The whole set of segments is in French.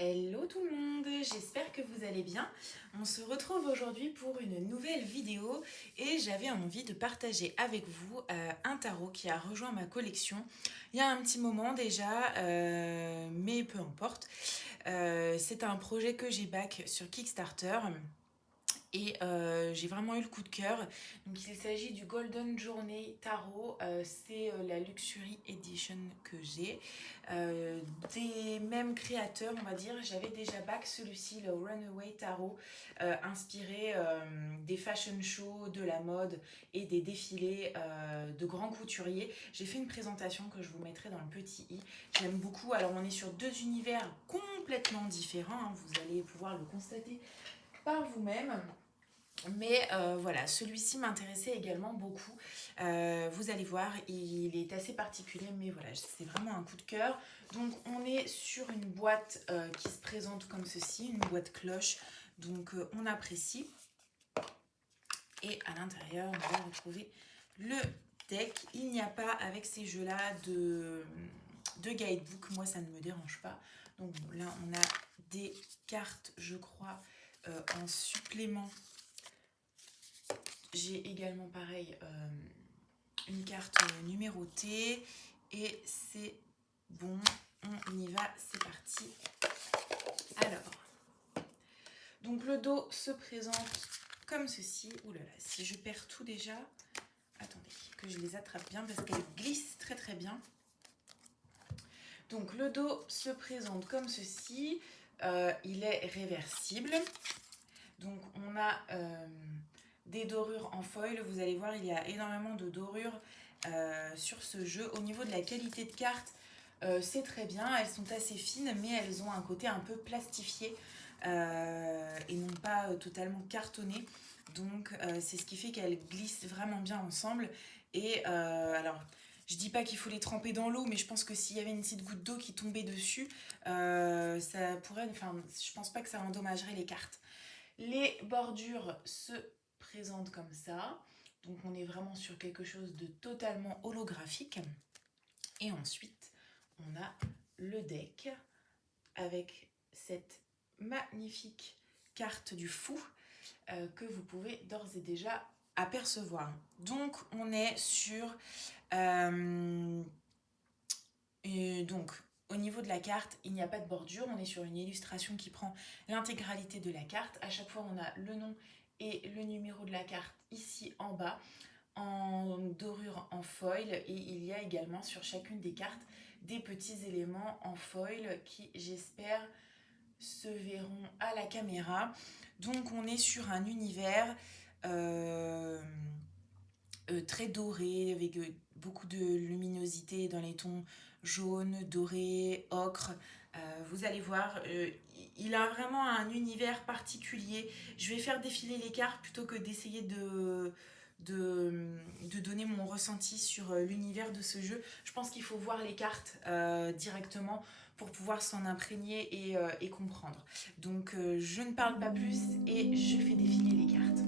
Hello tout le monde, j'espère que vous allez bien. On se retrouve aujourd'hui pour une nouvelle vidéo et j'avais envie de partager avec vous un tarot qui a rejoint ma collection il y a un petit moment déjà, mais peu importe. C'est un projet que j'ai back sur Kickstarter. Et j'ai vraiment eu le coup de cœur. Donc il s'agit du Golden Journey Tarot. C'est la Luxury Edition que j'ai. Des mêmes créateurs, on va dire. J'avais déjà back celui-ci, le Runaway Tarot, inspiré des fashion shows, de la mode et des défilés de grands couturiers. J'ai fait une présentation que je vous mettrai dans le petit i. J'aime beaucoup. Alors on est sur deux univers complètement différents, hein. Vous allez pouvoir le constater par vous-même. Mais voilà, celui-ci m'intéressait également beaucoup. Vous allez voir, il est assez particulier, mais voilà, c'est vraiment un coup de cœur. Donc on est sur une boîte qui se présente comme ceci, une boîte cloche. Donc on apprécie. Et à l'intérieur, on va retrouver le deck. Il n'y a pas avec ces jeux-là de guidebook. Moi, ça ne me dérange pas. Donc bon, là, on a des cartes, je crois, en supplément. J'ai également pareil une carte numérotée et c'est bon, on y va, c'est parti. Alors, donc le dos se présente comme ceci. Ouh là là, si je perds tout déjà, attendez que je les attrape bien parce qu'elles glissent très très bien. Donc le dos se présente comme ceci, il est réversible. Donc on a des dorures en foil. Vous allez voir, il y a énormément de dorures sur ce jeu. Au niveau de la qualité de carte, c'est très bien. Elles sont assez fines, mais elles ont un côté un peu plastifié et non pas totalement cartonné. Donc c'est ce qui fait qu'elles glissent vraiment bien ensemble. Et alors, je dis pas qu'il faut les tremper dans l'eau, mais je pense que s'il y avait une petite goutte d'eau qui tombait dessus, ça pourrait. Enfin, je pense pas que ça endommagerait les cartes. Les bordures se présentent comme ça. Donc on est vraiment sur quelque chose de totalement holographique. Et ensuite, on a le deck avec cette magnifique carte du fou que vous pouvez d'ores et déjà apercevoir. Donc on est sur... donc au niveau de la carte, il n'y a pas de bordure. On est sur une illustration qui prend l'intégralité de la carte. À chaque fois, on a le nom et le numéro de la carte ici en bas, en dorure en foil. Et il y a également sur chacune des cartes des petits éléments en foil qui, j'espère, se verront à la caméra. Donc on est sur un univers euh, très doré, avec beaucoup de luminosité dans les tons jaune, doré, ocre. Vous allez voir, il a vraiment un univers particulier. Je vais faire défiler les cartes plutôt que d'essayer de donner mon ressenti sur l'univers de ce jeu. Je pense qu'il faut voir les cartes directement pour pouvoir s'en imprégner et comprendre. Donc je ne parle pas plus et je fais défiler les cartes.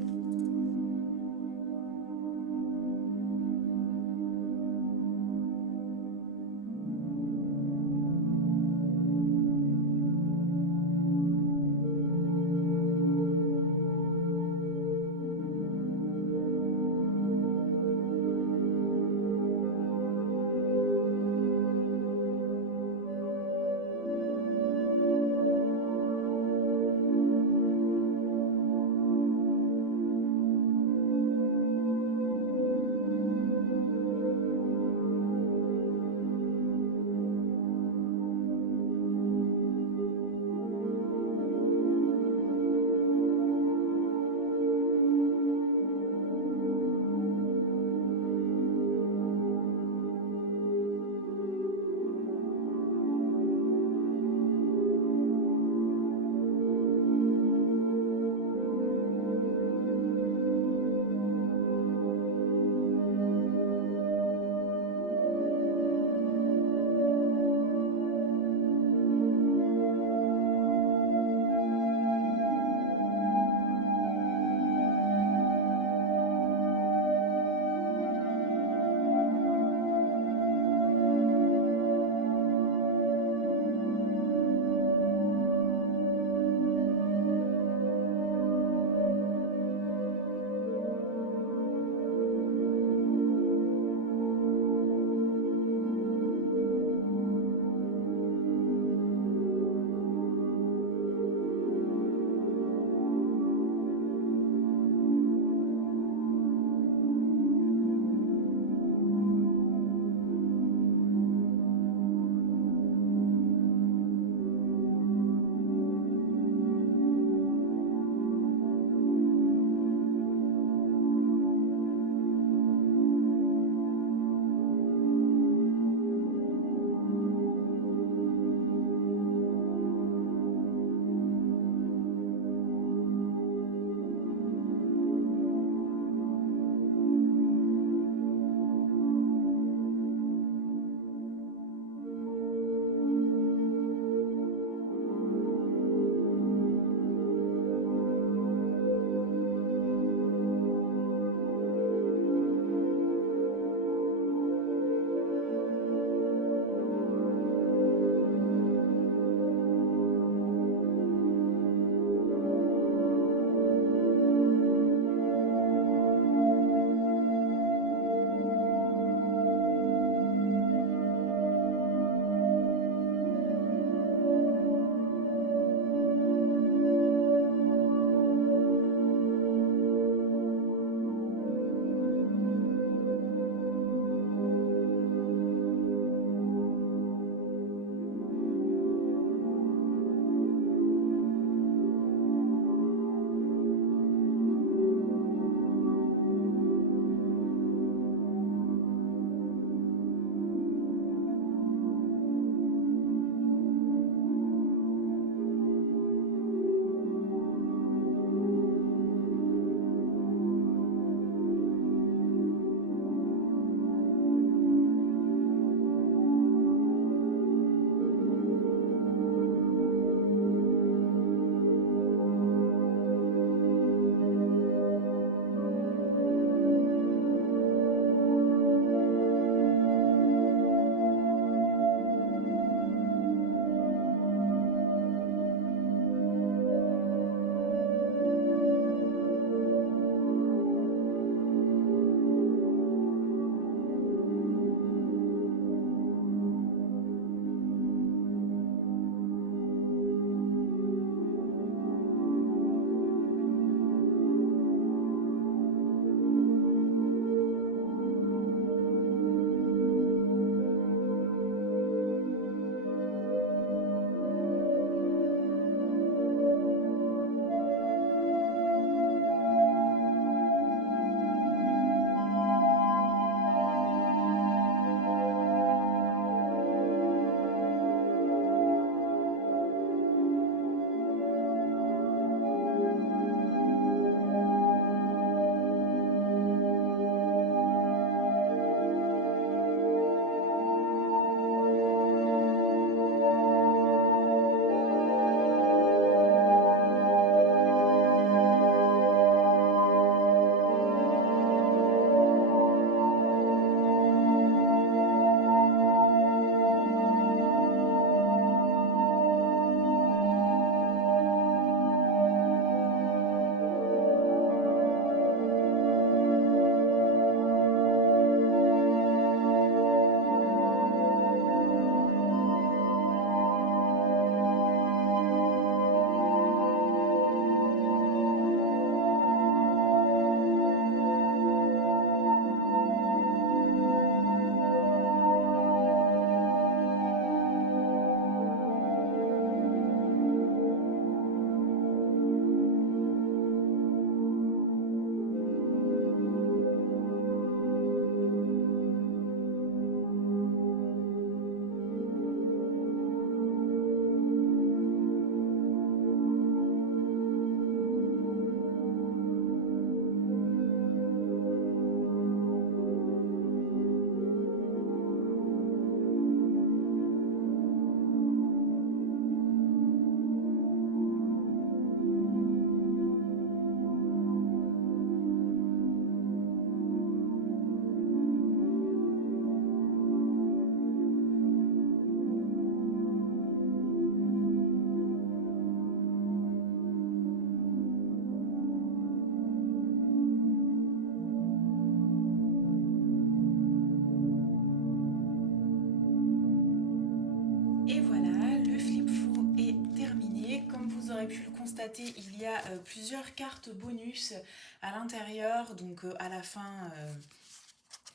aurez pu le constater, il y a plusieurs cartes bonus à l'intérieur. Donc à la fin,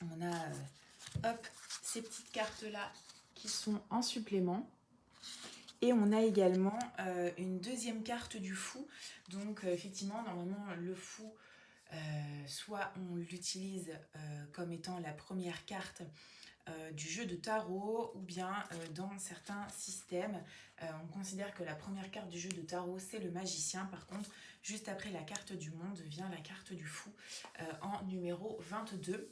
on a hop, ces petites cartes-là qui sont en supplément. Et on a également une deuxième carte du fou. Donc effectivement, normalement, le fou, soit on l'utilise comme étant la première carte du jeu de tarot, ou bien dans certains systèmes, on considère que la première carte du jeu de tarot, c'est le magicien. Par contre, juste après la carte du monde vient la carte du fou en numéro 22.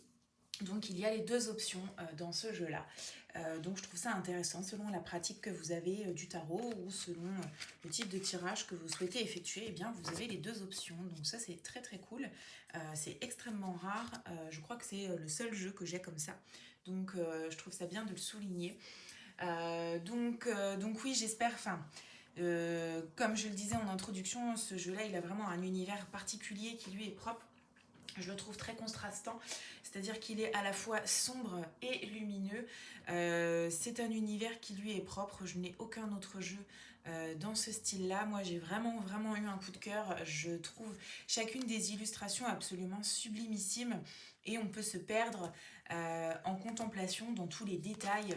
Donc il y a les deux options dans ce jeu-là. Donc je trouve ça intéressant selon la pratique que vous avez du tarot, ou selon le type de tirage que vous souhaitez effectuer, et bien vous avez les deux options. Donc ça c'est très très cool. C'est extrêmement rare. Je crois que c'est le seul jeu que j'ai comme ça. Donc je trouve ça bien de le souligner. Donc oui, j'espère... comme je le disais en introduction, ce jeu-là, il a vraiment un univers particulier qui lui est propre. Je le trouve très contrastant, c'est-à-dire qu'il est à la fois sombre et lumineux. C'est un univers qui lui est propre. Je n'ai aucun autre jeu dans ce style-là. Moi, j'ai vraiment eu un coup de cœur. Je trouve chacune des illustrations absolument sublimissimes, et on peut se perdre en contemplation dans tous les détails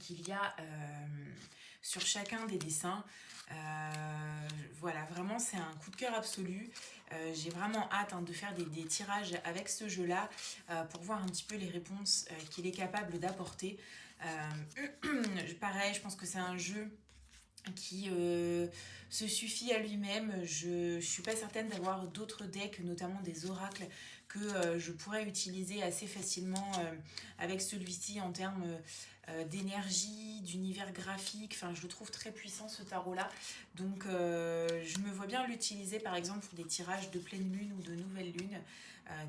qu'il y a sur chacun des dessins. Voilà, vraiment c'est un coup de cœur absolu. J'ai vraiment hâte de faire des tirages avec ce jeu là pour voir un petit peu les réponses qu'il est capable d'apporter. Pareil, je pense que c'est un jeu qui se suffit à lui-même. Je suis pas certaine d'avoir d'autres decks, notamment des oracles, que je pourrais utiliser assez facilement avec celui-ci en termes d'énergie, d'univers graphique. Enfin, je le trouve très puissant ce tarot-là. Donc je me vois bien l'utiliser par exemple pour des tirages de pleine lune ou de nouvelle lune,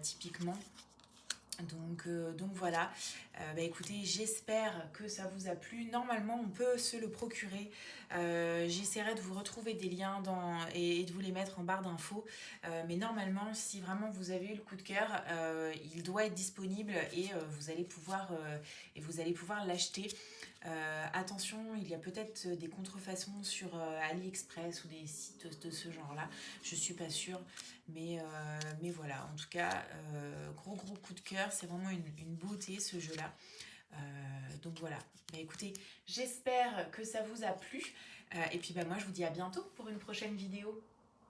typiquement. Donc voilà, écoutez, j'espère que ça vous a plu. Normalement, on peut se le procurer. J'essaierai de vous retrouver des liens et de vous les mettre en barre d'infos. Mais normalement, si vraiment vous avez eu le coup de cœur, il doit être disponible, et vous allez pouvoir l'acheter. Attention, il y a peut-être des contrefaçons sur AliExpress ou des sites de ce genre-là. Je suis pas sûre, mais voilà. En tout cas, gros coup de cœur. C'est vraiment une beauté ce jeu-là. Donc voilà. Écoutez, j'espère que ça vous a plu. Et puis moi, je vous dis à bientôt pour une prochaine vidéo.